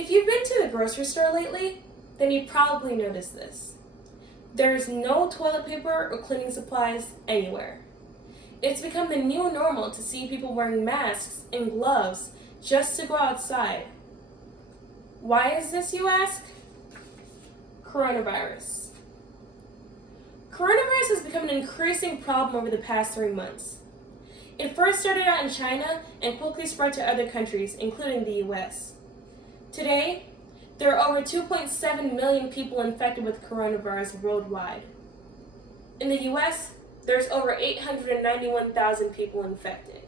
If you've been to the grocery store lately, then you've probably noticed this. There's no toilet paper or cleaning supplies anywhere. It's become the new normal to see people wearing masks and gloves just to go outside. Why is this, you ask? Coronavirus. Coronavirus has become an increasing problem over the past 3 months. It first started out in China and quickly spread to other countries, including the US. Today, there are over 2.7 million people infected with coronavirus worldwide. In the US, there's over 891,000 people infected.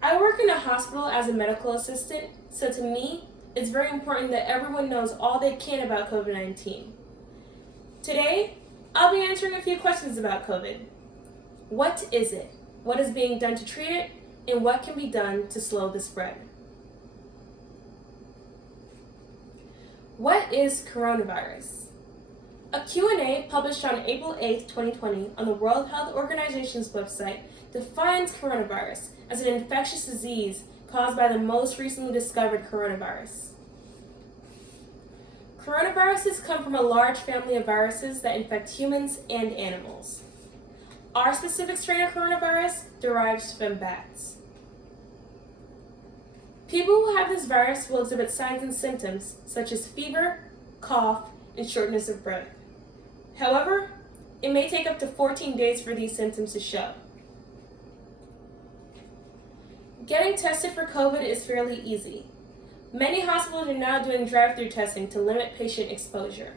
I work in a hospital as a medical assistant, so to me, it's very important that everyone knows all they can about COVID-19. Today, I'll be answering a few questions about COVID. What is it? What is being done to treat it? And what can be done to slow the spread? What is coronavirus? A Q&A published on April 8, 2020 on the World Health Organization's website defines coronavirus as an infectious disease caused by the most recently discovered coronavirus. Coronaviruses come from a large family of viruses that infect humans and animals. Our specific strain of coronavirus derives from bats. People who have this virus will exhibit signs and symptoms such as fever, cough, and shortness of breath. However, it may take up to 14 days for these symptoms to show. Getting tested for COVID is fairly easy. Many hospitals are now doing drive-through testing to limit patient exposure.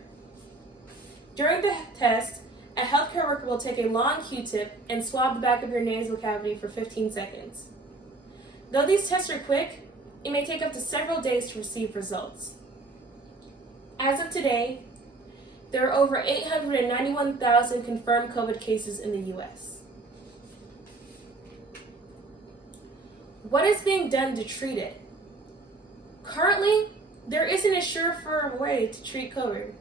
During the test, a healthcare worker will take a long Q-tip and swab the back of your nasal cavity for 15 seconds. Though these tests are quick, it may take up to several days to receive results. As of today, there are over 891,000 confirmed COVID cases in the US. What is being done to treat it? Currently, there isn't a surefire way to treat COVID.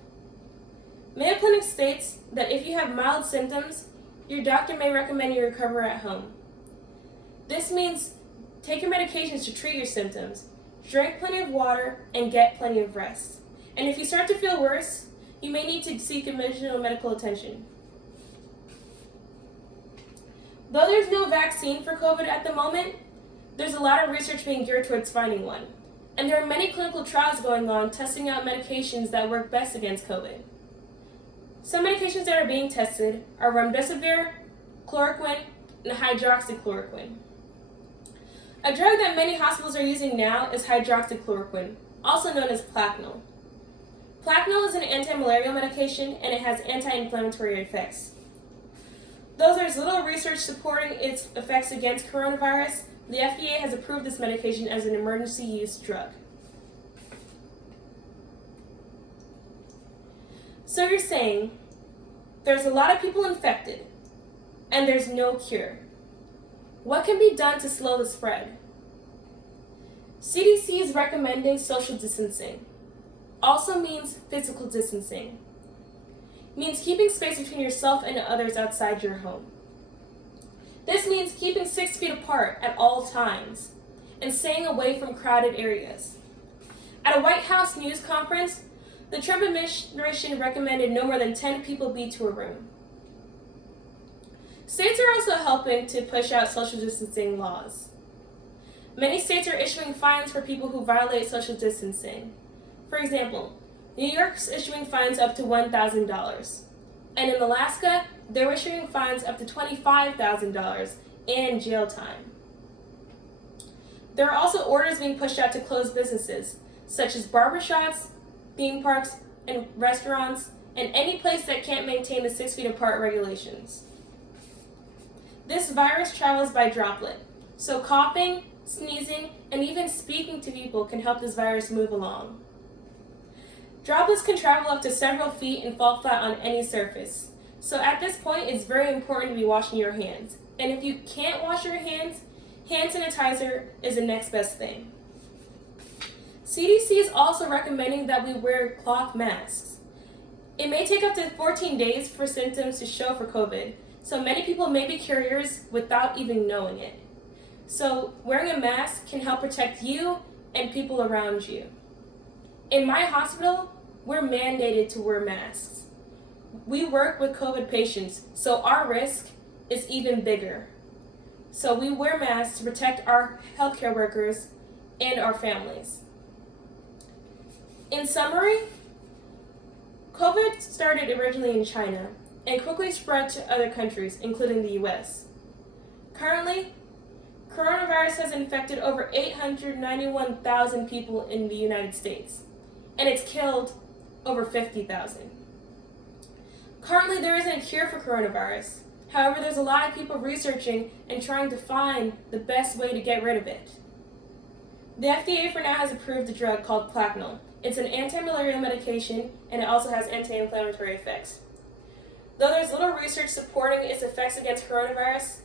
Mayo Clinic states that if you have mild symptoms, your doctor may recommend you recover at home. This means take your medications to treat your symptoms, drink plenty of water, and get plenty of rest. And if you start to feel worse, you may need to seek additional medical attention. Though there's no vaccine for COVID at the moment, there's a lot of research being geared towards finding one. And there are many clinical trials going on testing out medications that work best against COVID. Some medications that are being tested are remdesivir, chloroquine, and hydroxychloroquine. A drug that many hospitals are using now is hydroxychloroquine, also known as Plaquenil. Plaquenil is an anti-malarial medication and it has anti-inflammatory effects. Though there's little research supporting its effects against coronavirus, the FDA has approved this medication as an emergency use drug. So you're saying there's a lot of people infected and there's no cure. What can be done to slow the spread? CDC is recommending social distancing. Also means physical distancing. Means keeping space between yourself and others outside your home. This means keeping 6 feet apart at all times and staying away from crowded areas. At a White House news conference, the Trump administration recommended no more than 10 people be to a room. States are also helping to push out social distancing laws. Many states are issuing fines for people who violate social distancing. For example, New York's issuing fines up to $1,000. And in Alaska, they're issuing fines up to $25,000 and jail time. There are also orders being pushed out to close businesses, such as barbershops, theme parks, and restaurants, and any place that can't maintain the 6 feet apart regulations. This virus travels by droplet, so coughing, sneezing, and even speaking to people can help this virus move along. Droplets can travel up to several feet and fall flat on any surface. So at this point, it's very important to be washing your hands. And if you can't wash your hands, hand sanitizer is the next best thing. CDC is also recommending that we wear cloth masks. It may take up to 14 days for symptoms to show for COVID, so many people may be carriers without even knowing it. So wearing a mask can help protect you and people around you. In my hospital, we're mandated to wear masks. We work with COVID patients, so our risk is even bigger. So we wear masks to protect our healthcare workers and our families. In summary, COVID started originally in China and quickly spread to other countries, including the US. Currently, coronavirus has infected over 891,000 people in the United States, and it's killed over 50,000. Currently, there isn't a cure for coronavirus. However, there's a lot of people researching and trying to find the best way to get rid of it. The FDA for now has approved a drug called Plaquenil. It's an anti-malarial medication, and it also has anti-inflammatory effects. Though there's little research supporting its effects against coronavirus,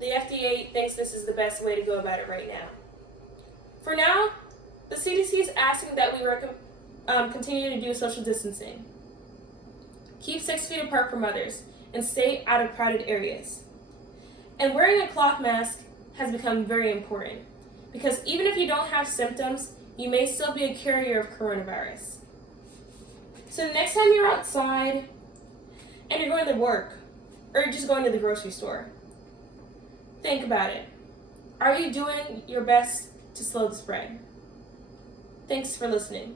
the FDA thinks this is the best way to go about it right now. For now, the CDC is asking that we continue to do social distancing. Keep 6 feet apart from others, and stay out of crowded areas. And wearing a cloth mask has become very important, because even if you don't have symptoms, you may still be a carrier of coronavirus. So the next time you're outside, and you're going to work, or you're just going to the grocery store, think about it. Are you doing your best to slow the spread? Thanks for listening.